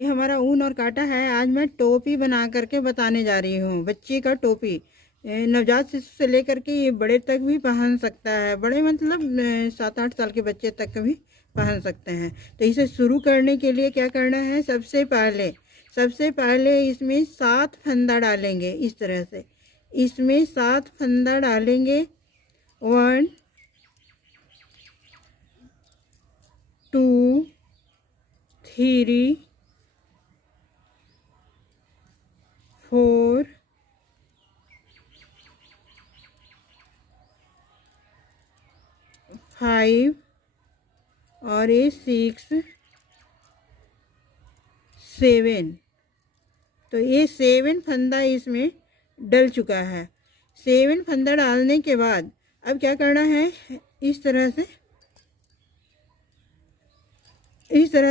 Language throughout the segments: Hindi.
ये हमारा ऊन और कांटा है। आज मैं टोपी बना करके बताने जा रही हूँ। बच्चे का टोपी नवजात शिशु से लेकर के ये बड़े तक भी पहन सकता है। बड़े मतलब 7-8 साल के बच्चे तक भी पहन सकते हैं। तो इसे शुरू करने के लिए क्या करना है, सबसे पहले इसमें 7 फंदा डालेंगे। इस तरह से इसमें 7 फंदा डालेंगे। 1 2 3 4 5 और ये 6 7। तो ये 7 फंदा इसमें डल चुका है। 7 फंदा डालने के बाद अब क्या करना है, इस तरह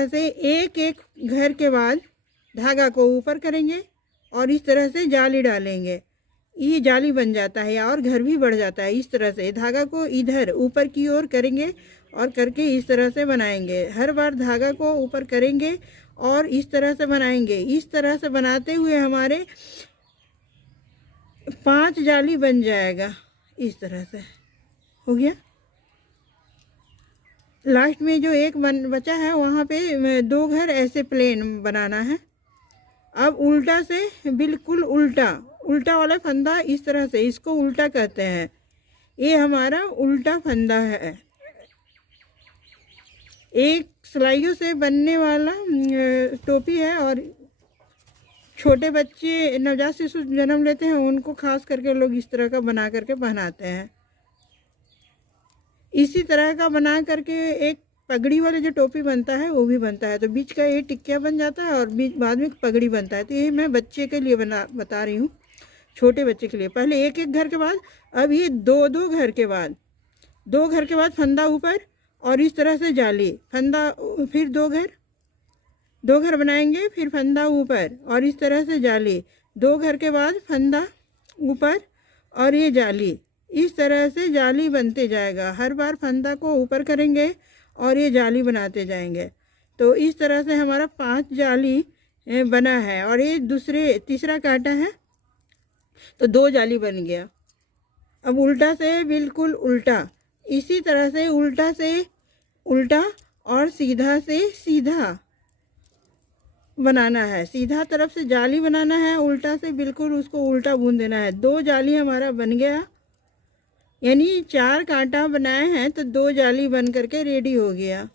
से एक एक घर के बाद धागा को ऊपर करेंगे और इस तरह से जाली डालेंगे। ये जाली बन जाता है और घर भी बढ़ जाता है। इस तरह से धागा को इधर ऊपर की ओर करेंगे और करके इस तरह से बनाएंगे। हर बार धागा को ऊपर करेंगे और इस तरह से बनाएंगे। इस तरह से बनाते हुए हमारे 5 जाली बन जाएगा। इस तरह से हो गया। लास्ट में जो एक बचा है वहाँ पे 2 घर ऐसे प्लेन बनाना है। अब उल्टा से बिल्कुल उल्टा वाला फंदा, इस तरह से इसको उल्टा कहते हैं। ये हमारा उल्टा फंदा है। एक सिलाइयों से बनने वाला टोपी है और छोटे बच्चे नवजात शिशु जन्म लेते हैं उनको खास करके लोग इस तरह का बना करके पहनाते हैं। इसी तरह का बना करके एक पगड़ी वाले जो टोपी बनता है वो भी बनता है। तो बीच का ये टिक्किया बन जाता है और बाद में पगड़ी बनता है। तो ये मैं बच्चे के लिए बता रही हूँ, छोटे बच्चे के लिए। पहले एक एक घर के बाद, अब ये 2-2 घर के बाद, 2 घर के बाद फंदा ऊपर और इस तरह से जाली, फंदा, फिर 2 घर बनाएंगे, फिर फंदा ऊपर और इस तरह से जाली, 2 घर के बाद फंदा ऊपर और ये जाली। इस तरह से जाली बनते जाएगा। हर बार फंदा को ऊपर करेंगे और ये जाली बनाते जाएंगे। तो इस तरह से हमारा 5 जाली बना है और ये तीसरा कांटा है तो 2 जाली बन गया। अब उल्टा से बिल्कुल उल्टा, इसी तरह से उल्टा से उल्टा और सीधा से सीधा बनाना है। सीधा तरफ से जाली बनाना है, उल्टा से बिल्कुल उसको उल्टा बुन देना है। 2 जाली हमारा बन गया, यानी 4 कांटा बनाए हैं तो 2 जाली बन करके रेडी हो गया।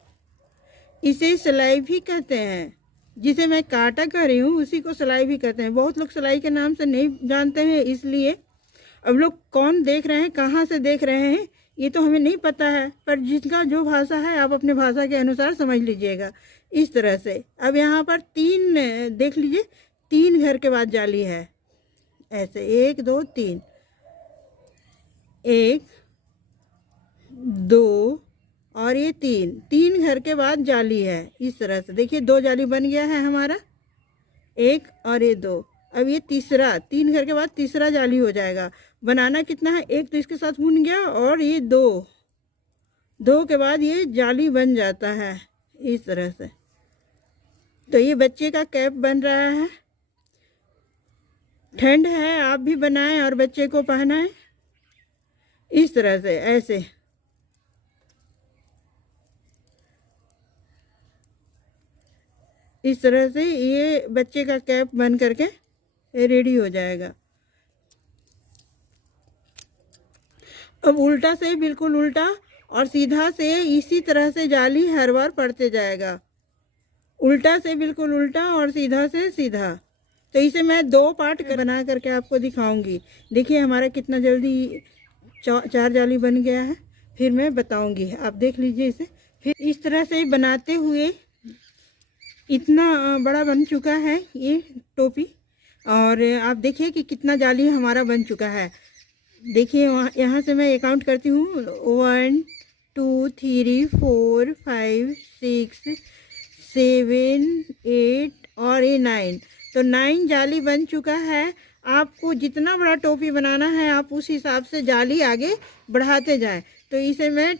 इसे सिलाई भी कहते हैं। जिसे मैं कांटा कह रही हूँ उसी को सिलाई भी कहते हैं। बहुत लोग सिलाई के नाम से नहीं जानते हैं, इसलिए अब लोग कौन देख रहे हैं, कहाँ से देख रहे हैं, ये तो हमें नहीं पता है। पर जिसका जो भाषा है आप अपने भाषा के अनुसार समझ लीजिएगा। इस तरह से अब यहाँ पर 3 देख लीजिए, 3 घर के बाद जाली है। ऐसे 1 2 3, 1 2 और ये 3 घर के बाद जाली है। इस तरह से देखिए 2 जाली बन गया है हमारा, 1 और ये 2। अब ये 3 घर के बाद तीसरा जाली हो जाएगा। बनाना कितना है, 1 तो इसके साथ बुन गया और ये 2 के बाद ये जाली बन जाता है। इस तरह से तो ये बच्चे का कैप बन रहा है। ठंड है, आप भी बनाएं और बच्चे को पहनाएं। इस तरह से ऐसे इस तरह से ये बच्चे का कैप बन करके रेडी हो जाएगा। अब उल्टा से बिल्कुल उल्टा और सीधा से इसी तरह से जाली हर बार पड़ते जाएगा। उल्टा से बिल्कुल उल्टा और सीधा से सीधा। तो इसे मैं 2 पार्ट बना करके आपको दिखाऊंगी। देखिए हमारा कितना जल्दी 4 जाली बन गया है। फिर मैं बताऊंगी, आप देख लीजिए इसे। फिर इस तरह से बनाते हुए इतना बड़ा बन चुका है ये टोपी। और आप देखिए कि कितना जाली हमारा बन चुका है। देखिए यहाँ से मैं काउंट करती हूँ, 1 2 3 4 5 6 7 8 और ये 9। तो 9 जाली बन चुका है। आपको जितना बड़ा टोपी बनाना है आप उस हिसाब से जाली आगे बढ़ाते जाएं। तो इसे मैं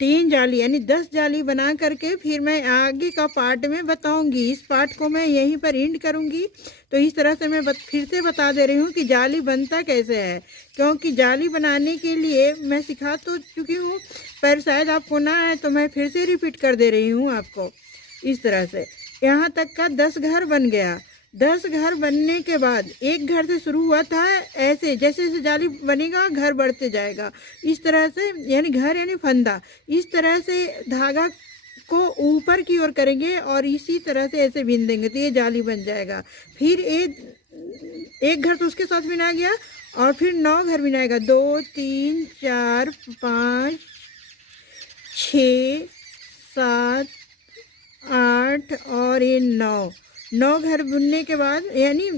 3 जाली यानी 10 जाली बना करके फिर मैं आगे का पार्ट में बताऊंगी। इस पार्ट को मैं यहीं पर एंड करूंगी। तो इस तरह से मैं फिर से बता दे रही हूँ कि जाली बनता कैसे है, क्योंकि जाली बनाने के लिए मैं सिखा तो चुकी हूँ, पर शायद आपको ना आए तो मैं फिर से रिपीट कर दे रही हूँ आपको। इस तरह से यहाँ तक का 10 घर बन गया। 10 घर बनने के बाद एक घर से शुरू हुआ था, ऐसे जैसे जैसे जाली बनेगा घर बढ़ते जाएगा। इस तरह से यानी घर यानी फंदा, इस तरह से धागा को ऊपर की ओर करेंगे और इसी तरह से ऐसे बीन देंगे तो ये जाली बन जाएगा। फिर एक घर तो उसके साथ बिना गया और फिर 9 घर बिनाएगा। 2 3 4 5 6 7 8 और ये 9 घर बुनने के बाद यानी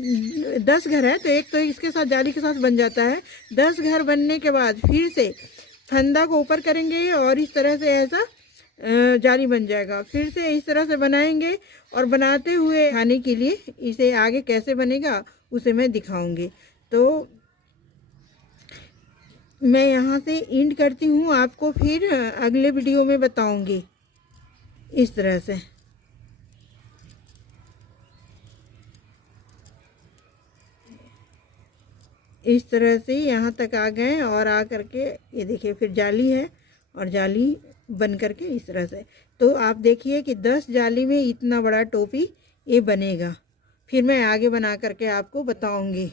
10 घर है तो एक तो इसके साथ जाली के साथ बन जाता है। 10 घर बनने के बाद फिर से फंदा को ऊपर करेंगे और इस तरह से ऐसा जाली बन जाएगा। फिर से इस तरह से बनाएंगे और बनाते हुए खाने के लिए इसे आगे कैसे बनेगा उसे मैं दिखाऊंगी। तो मैं यहाँ से एंड करती हूँ, आपको फिर अगले वीडियो में बताऊंगी। इस तरह से यहाँ तक आ गए और आ करके ये देखिए फिर जाली है और जाली बन करके इस तरह से। तो आप देखिए कि 10 जाली में इतना बड़ा टोपी ये बनेगा। फिर मैं आगे बना करके आपको बताऊंगी।